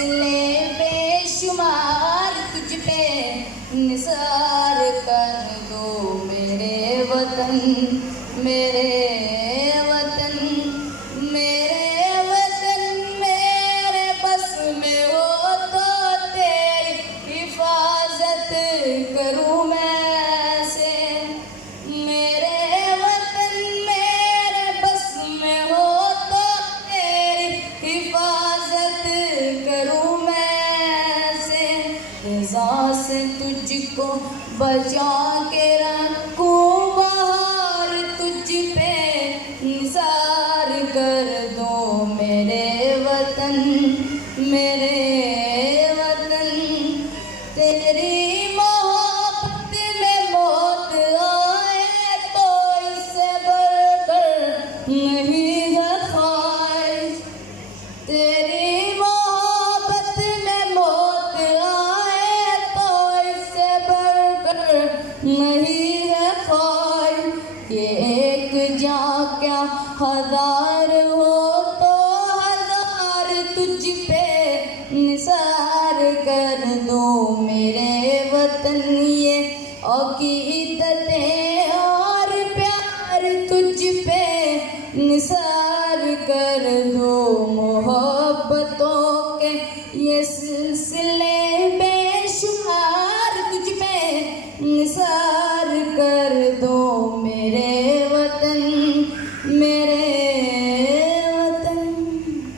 सिलसिले बेशुमार तुझ पे निसार कर दो मेरे वतन, मेरे वतन, मेरे वतन। मेरे बस में हो तो तेरी हिफाजत करूँ मैं ऐसे। मेरे वतन मेरे बस में हो तो तेरी हिफाजत करूँ मैं ऐसे। रज़ा से तुझको बचा के रखूँ बाहर तुझ पे निसार कर दो मेरे वतन, मेरे वतन। तेरी मोहब्बत में मौत आए तो इससे बढ़कर नहीं है ख्वाहिश। तेरी मोहब्बत में मौत आए तो इससे बढ़कर नहीं है ख्वाहिश। ये एक जा क्या हजार हो तो हजार तुझ पे निसार कर दो मेरे वतन। ये अकीदतें और प्यार तुझ पे निसार कर दो। मोहब्बतों के ये सिलसिले